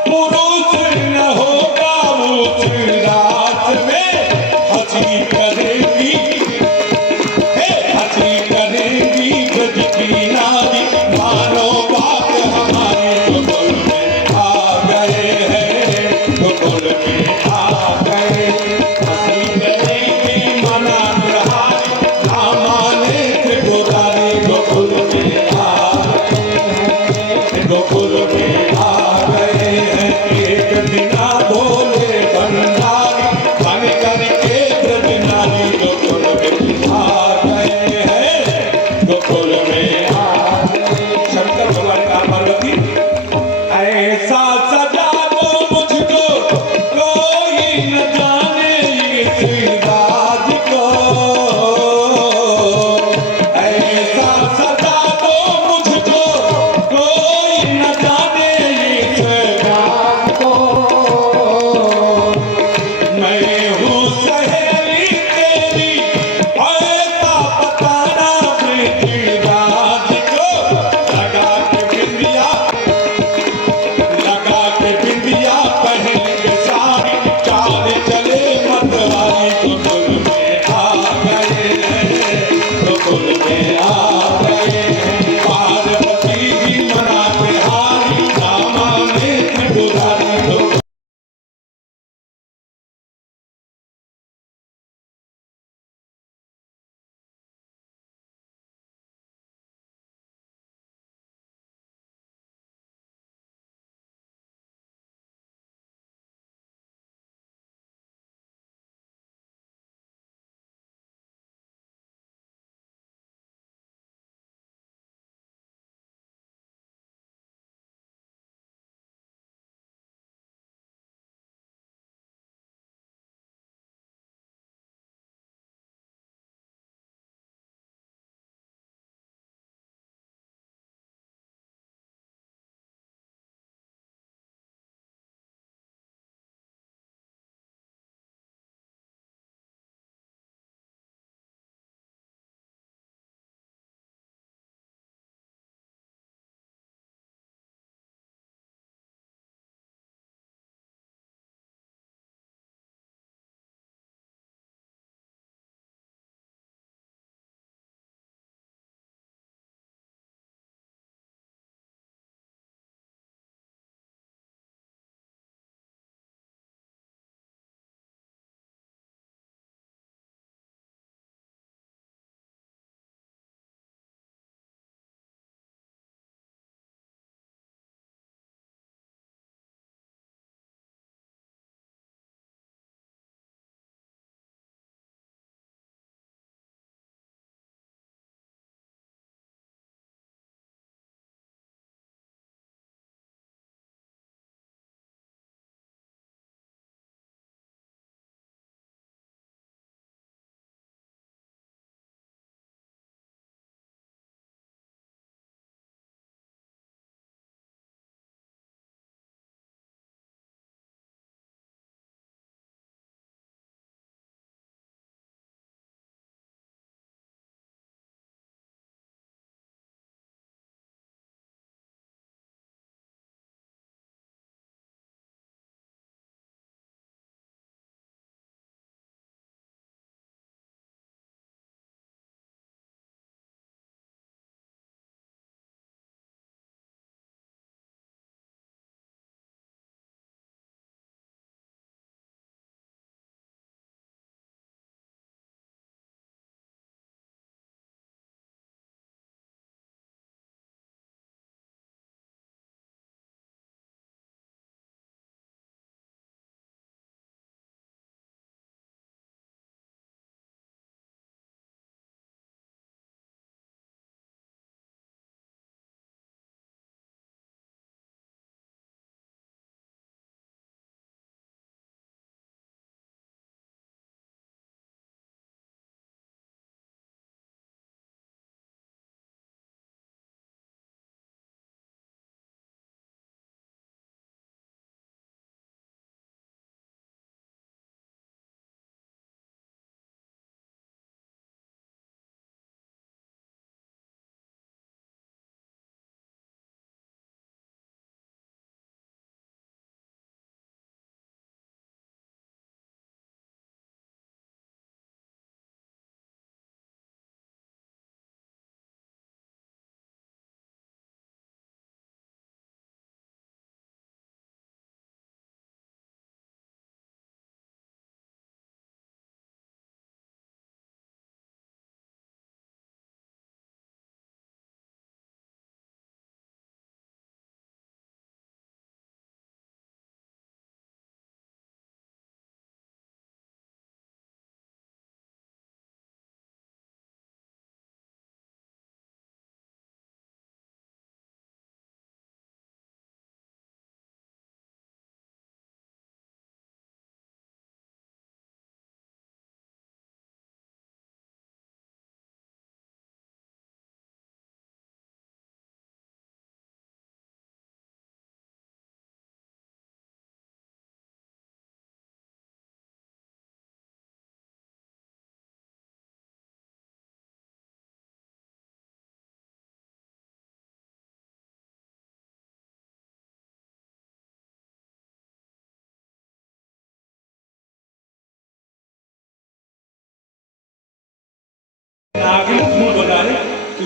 पुरुष न होगा उस रात में। हंसी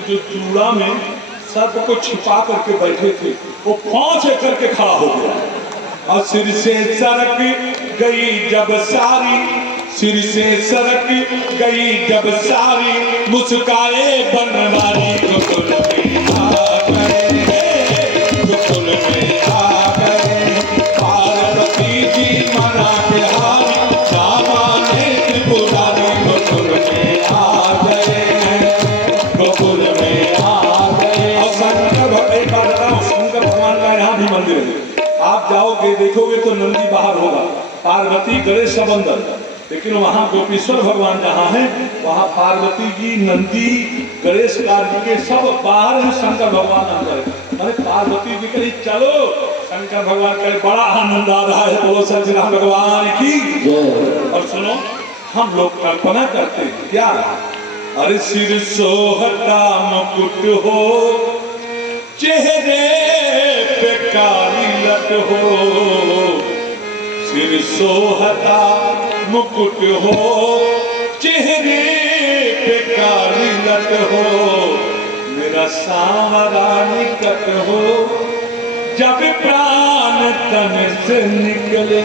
जो चूड़ा में सर्प को छिपा करके बैठे थे वो 5 एकड़ के खड़ा हो गया। और सिर से सरक गई जब सारी, सिर से सरक गई जब सारी, मुस्काए बनवारी गोकुल में आ गए, गोकुल में आ गए। पार्वती जी मना के हारी, सामाने त्रिपुरारी गोकुल में आ गए, गोकुल में आ गए। और शंकर भगवान का यहाँ भी मंदिर है, आप जाओगे देखोगे तो नंदी बाहर होगा, पार्वती गणेश सब अंदर, लेकिन वहाँ गोपीश्वर भगवान जहाँ है वहाँ पार्वती जी, नंदी, गणेश कार्तिकेय सब बाहर है, शंकर भगवान अंदर है। अरे पार्वती जी कही चलो, शंकर भगवान कहे बड़ा आनंद आ रहा है, बोलो सच्चिदानंद भगवान की। और सुनो, हम लोग कल्पना करते हैं क्या, अरे सिर सोहता मुकुट हो, चेहरे पे काली लट हो, सिर सोहता मुकुट हो, चेहरे पे काली लट हो, मेरा सांवरा निकट हो, जब प्राण तन से निकले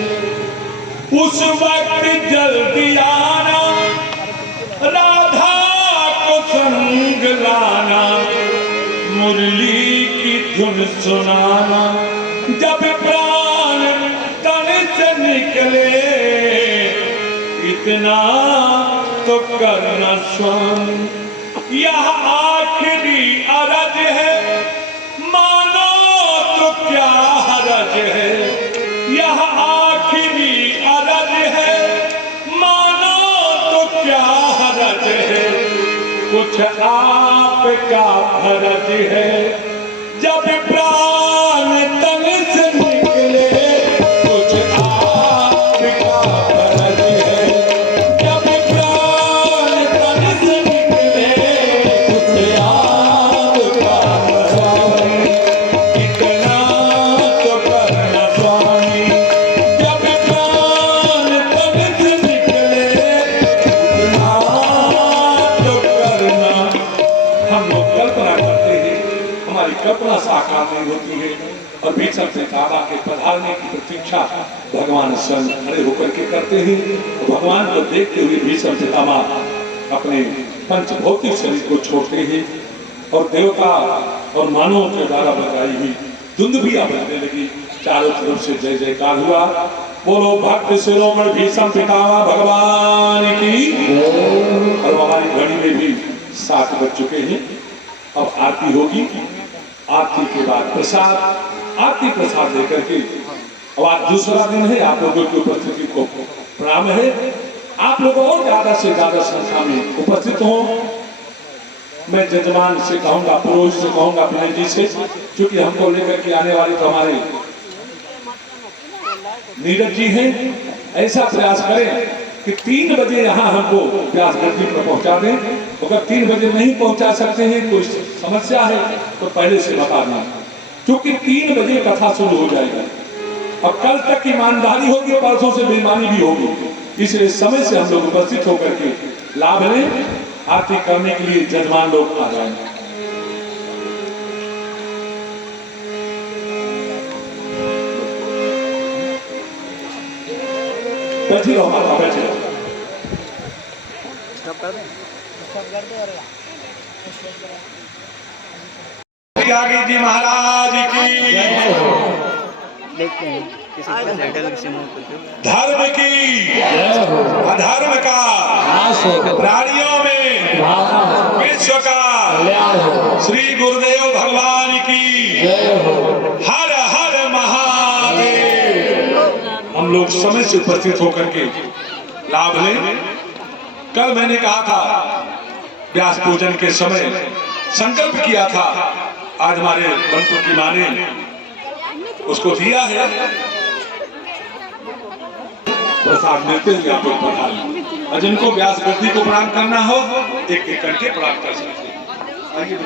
उस वक्त जल्दी आना, राधा को संग लाना, मुरली की धुन सुनाना, जब प्राण तन से निकले इतना तो करना स्वामी। यह आखिरी अरज है, मानो तो क्या हरज है, यह आखिरी अरज है, मानो तो क्या हरज है, कुछ आपका फर्ज है, जब प्राण तन से निकले कुछ आपका फर्ज है, जब प्राण तन से निकले कुछ आपका फर्ज है, इतना तो करना स्वामी, जब प्राण तन से निकले इतना तो करना। हम लोग कल्पना करते हैं, हमारी कल्पना साकार नहीं होती है, और भीषण से काबा के पधारने की प्रतीक्षा भगवान स्वयं खड़े होकर के करते हैं। तो भगवान को देखते हुए भीषण से काबा अपने पंचभौतिक शरीर को छोड़ते हैं, और देवता और मानवों के द्वारा बजाई हुई दुंदुभियां बजने लगी, चारों तरफ से जय जयकार हुआ। बोलो भक्त शिरोमणि भीषम पितामह भगवान की। और हमारी घड़ी में भी 7 बज चुके हैं, अब आरती होगी, आरती के बाद प्रसाद, आरती प्रसाद लेकर के, अब आज दूसरा दिन है, आप लोगों की उपस्थिति को प्रणाम है, आप लोग और ज्यादा से ज्यादा संख्या में उपस्थित हो। मैं जजमान से कहूंगा, पुरोहित से कहूंगा, विनय जी से, क्योंकि हमको लेकर के आने वाले तो हमारे नीरज जी हैं, ऐसा प्रयास करें कि 3 बजे यहाँ हमको व्यास गद्दी पर पहुंचा दें। अगर 3 बजे नहीं पहुंचा सकते हैं, कोई समस्या है तो पहले से बता दें, क्योंकि 3 बजे कथा शुरू हो जाएगी। अब कल तक ईमानदारी होगी, परसों से बेईमानी भी होगी, इसलिए समय से हम लोग उपस्थित होकर के लाभ लें। आरती करने के लिए जजमान लोग आ जाएंगे। बैठी रहो माता, बैठी रहो। त्यागी जी महाराज की, धर्म की अधर्म का प्राणियों में विश्व का श्री गुरुदेव भगवान की हर हर महादेव। हम लोग समय से उपस्थित होकर के लाभ लें। कल मैंने कहा था व्यास पूजन के समय संकल्प किया था, आज हमारे बंटू की मां ने उसको दिया है, प्रसाद देते हुए आप लोग पढ़ा लें। और जिनको व्यास गद्दी को प्रणाम करना हो, एक एक करके प्रणाम कर सकते हैं। आइए